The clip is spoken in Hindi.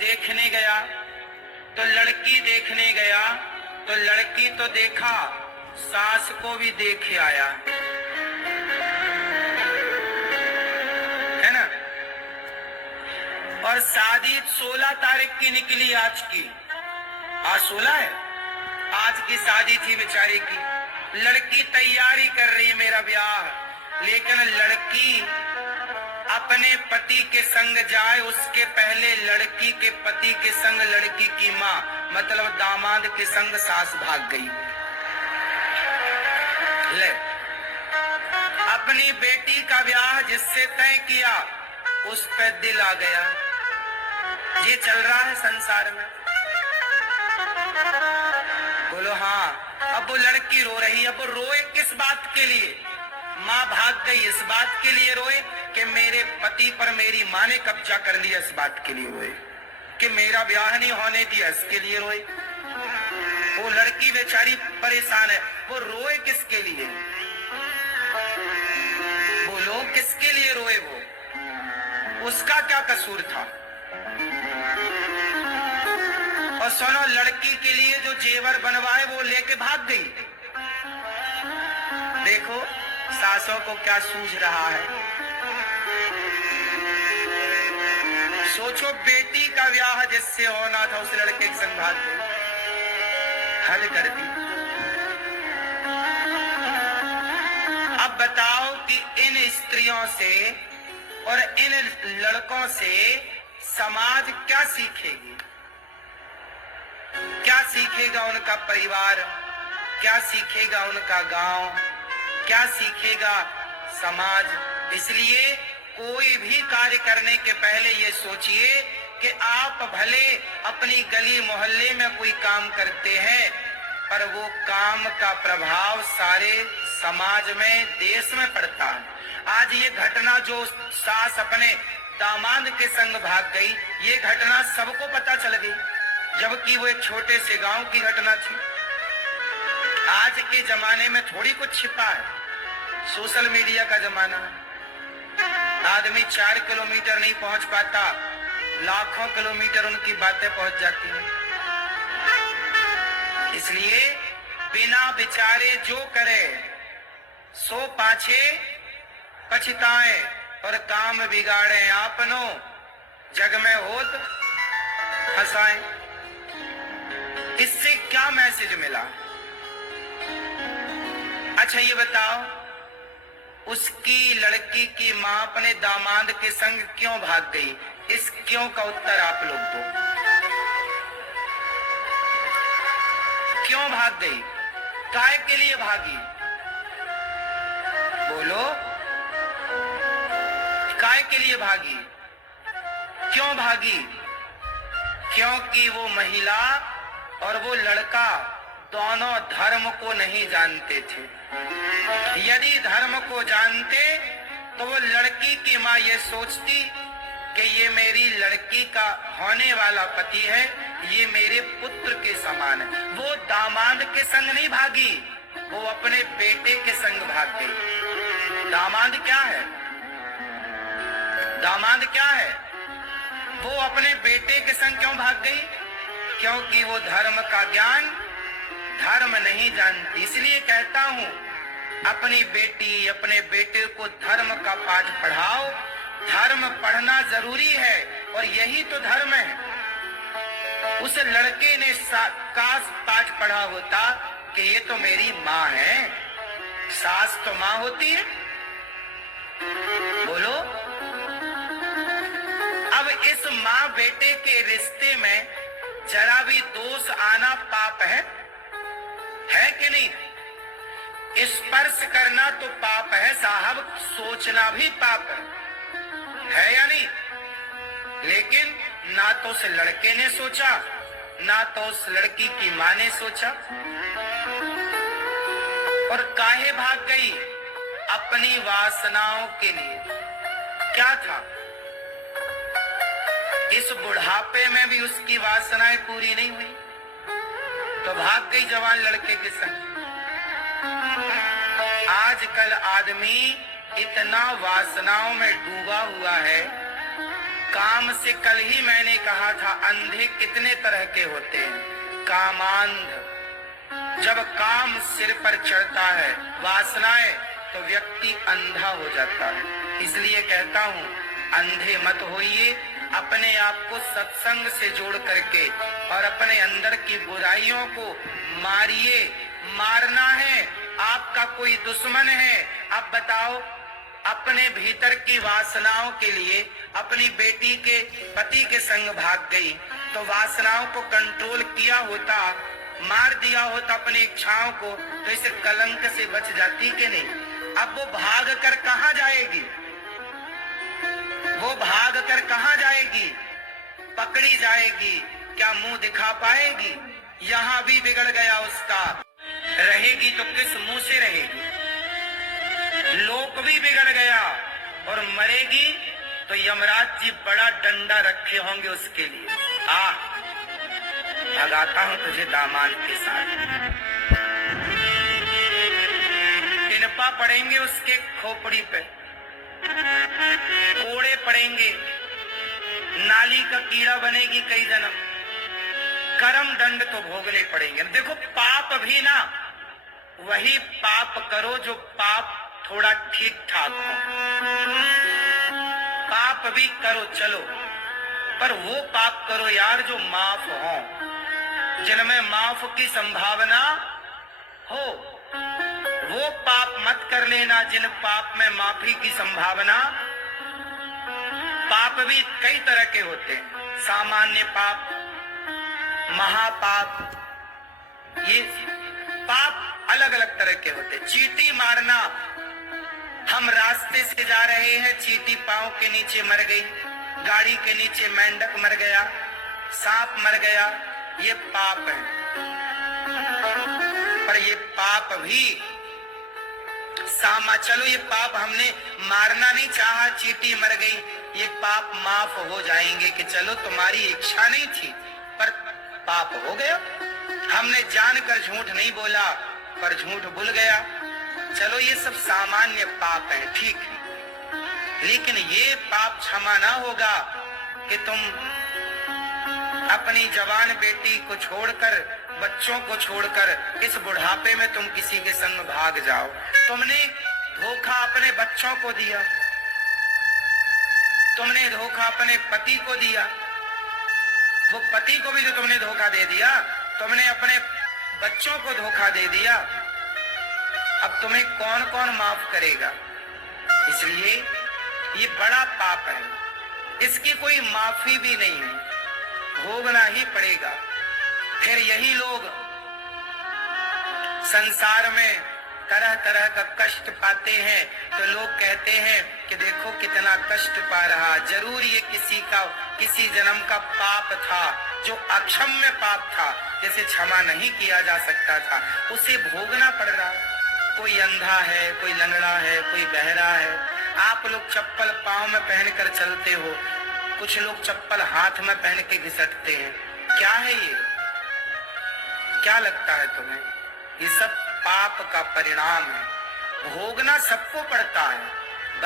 देखने गया तो लड़की देखने गया तो लड़की तो देखा, सास को भी देखे आया, है ना। और शादी 16 तारीख की निकली आज की, आज 16 है, आज की शादी थी बेचारी की। लड़की तैयारी कर रही है मेरा ब्याह, लेकिन लड़की अपने पति के संग जाए उसके पहले लड़की के पति के संग लड़की की माँ मतलब दामाद के संग सास भाग गई। ले, अपनी बेटी का ब्याह जिससे तय किया उस पे दिल आ गया। ये चल रहा है संसार में। बोलो हाँ। अब वो लड़की रो रही है। अब वो रोए किस बात के लिए? माँ भाग गई इस बात के लिए रोए कि मेरे पति पर मेरी माँ ने कब्जा कर लिया, इस बात के लिए रोए कि मेरा ब्याह नहीं होने दिया, इसके लिए रोए। वो लड़की बेचारी परेशान है। वो रोए किसके लिए? बोलो किसके लिए रोए? वो उसका क्या कसूर था? और सुनो, लड़की के लिए जो जेवर बनवाए वो लेके भाग गई। देखो सासों को क्या सूझ रहा है। सोचो, बेटी का ब्याह जिससे होना था उस लड़के के संग भाग गई, हद कर दी। अब बताओ कि इन स्त्रियों से और इन लड़कों से समाज क्या सीखेगी? क्या सीखेगा उनका परिवार? क्या सीखेगा उनका गांव? क्या सीखेगा समाज? इसलिए कोई भी कार्य करने के पहले ये सोचिए कि आप भले अपनी गली मोहल्ले में कोई काम करते हैं, पर वो काम का प्रभाव सारे समाज में, देश में पड़ता है। आज ये घटना जो सास अपने दामाद के संग भाग गई, ये घटना सबको पता चल गई, जबकि वो एक छोटे से गांव की घटना थी। आज के जमाने में थोड़ी कुछ छिपा है, सोशल मीडिया का जमाना है। आदमी 4 किलोमीटर नहीं पहुंच पाता, लाखों किलोमीटर उनकी बातें पहुंच जाती हैं। इसलिए बिना विचारे जो करे सो पाछे पछताए, और काम बिगाड़े आपनो, जग में होत हंसाए। इससे क्या मैसेज मिला? अच्छा ये बताओ, उसकी लड़की की मां अपने दामाद के संग क्यों भाग गई? इस क्यों का उत्तर आप लोग दो। क्यों भाग गई? काय के लिए भागी? बोलो, काय के लिए भागी? क्यों भागी? क्योंकि वो महिला और वो लड़का दोनों धर्म को नहीं जानते थे। यदि धर्म को जानते तो वो लड़की की माँ ये सोचती कि ये मेरी लड़की का होने वाला पति है, ये मेरे पुत्र के समान है। वो दामाद के संग नहीं भागी, वो अपने बेटे के संग भाग गई। दामाद क्या है? दामाद क्या है? वो अपने बेटे के संग क्यों भाग गई? क्योंकि वो धर्म का ज्ञान, धर्म नहीं जानती। इसलिए कहता हूं, अपनी बेटी अपने बेटे को धर्म का पाठ पढ़ाओ। धर्म पढ़ना जरूरी है और यही तो धर्म है। उस लड़के ने काश पाठ पढ़ा होता कि ये तो मेरी माँ है। सास तो माँ होती है। बोलो, अब इस माँ बेटे के रिश्ते में जरा भी दोष आना पाप है कि नहीं? स्पर्श करना तो पाप है साहब, सोचना भी पाप है या नहीं? लेकिन ना तो उस लड़के ने सोचा, ना तो उस लड़की की माँ ने सोचा। और काहे भाग गई? अपनी वासनाओं के लिए। क्या था? इस बुढ़ापे में भी उसकी वासनाएं पूरी नहीं हुई तो भाग गई जवान लड़के के संग। आजकल आदमी इतना वासनाओं में डूबा हुआ है काम से कल ही मैंने कहा था, अंधे कितने तरह के होते हैं। कामांध, जब काम सिर पर चढ़ता है, वासनाएं, तो व्यक्ति अंधा हो जाता है। इसलिए कहता हूँ, अंधे मत होइए, अपने आप को सत्संग से जोड़ करके और अपने अंदर की बुराइयों को मारिए। मारना है, आपका कोई दुश्मन है। अब बताओ, अपने भीतर की वासनाओं के लिए अपनी बेटी के पति के संग भाग गई, तो वासनाओं को कंट्रोल किया होता, मार दिया होता अपनी इच्छाओं को, तो इस कलंक से बच जाती कि नहीं। अब वो भाग कर कहां जाएगी, वो भाग कर कहां जाएगी, पकड़ी जाएगी, क्या मुंह दिखा पाएगी। यहां भी बिगड़ गया उसका, रहेगी तो किस मुंह से रहेगी। लोक भी बिगड़ गया और मरेगी तो यमराज जी बड़ा डंडा रखे होंगे उसके लिए। भगाता हूं तुझे दामाद के साथ। टिनपा पड़ेंगे उसके खोपड़ी पे, कोड़े पड़ेंगे, नाली का कीड़ा बनेगी कई जन्म, कर्म दंड तो भोगने पड़ेंगे। देखो, पाप भी ना वही पाप करो जो पाप थोड़ा ठीक ठाक हो। पाप भी करो चलो, पर वो पाप करो यार जो माफ हो, जिनमें माफ की संभावना हो। वो पाप मत कर लेना जिन पाप में माफी की संभावना। पाप भी कई तरह के होते हैं, सामान्य पाप, महापाप, ये पाप अलग अलग तरह के होते हैं। चींटी मारना, हम रास्ते से जा रहे हैं, चींटी पांव के नीचे मर गई, गाड़ी के नीचे मेंढक मर गया, सांप मर गया, ये पाप है। पर ये पाप भी चलो, ये पाप हमने मारना नहीं चाहा, चींटी मर गई, ये पाप माफ हो जाएंगे कि चलो तुम्हारी इच्छा नहीं थी पर पाप हो गया। हमने जानकर झूठ नहीं बोला पर झूठ भूल गया, चलो ये सब सामान्य पाप है, ठीक है। लेकिन ये पाप क्षमा ना होगा कि तुम अपनी जवान बेटी को छोड़कर, बच्चों को छोड़कर इस बुढ़ापे में तुम किसी के संग भाग जाओ। तुमने धोखा अपने बच्चों को दिया, तुमने धोखा अपने पति को दिया, वो पति को भी जो तुमने धोखा दे दिया, तुमने अपने बच्चों को धोखा दे दिया। अब तुम्हें कौन कौन माफ करेगा। इसलिए ये बड़ा पाप है, इसकी कोई माफी भी नहीं है, भोगना ही पड़ेगा। फिर यही लोग संसार में तरह तरह का कष्ट पाते हैं, तो लोग कहते हैं कि देखो कितना कष्ट पा रहा, जरूर ये किसी जन्म का पाप था, जो अक्षम्य पाप था, जैसे क्षमा नहीं किया जा सकता था, उसे भोगना पड़ रहा। कोई अंधा है, कोई लंगड़ा है, कोई बहरा है। आप लोग चप्पल पांव में पहनकर चलते हो, कुछ लोग चप्पल हाथ में पहन के घिसटते हैं। क्या है ये, क्या लगता है तुम्हें? ये सब पाप का परिणाम है, भोगना सबको पड़ता है।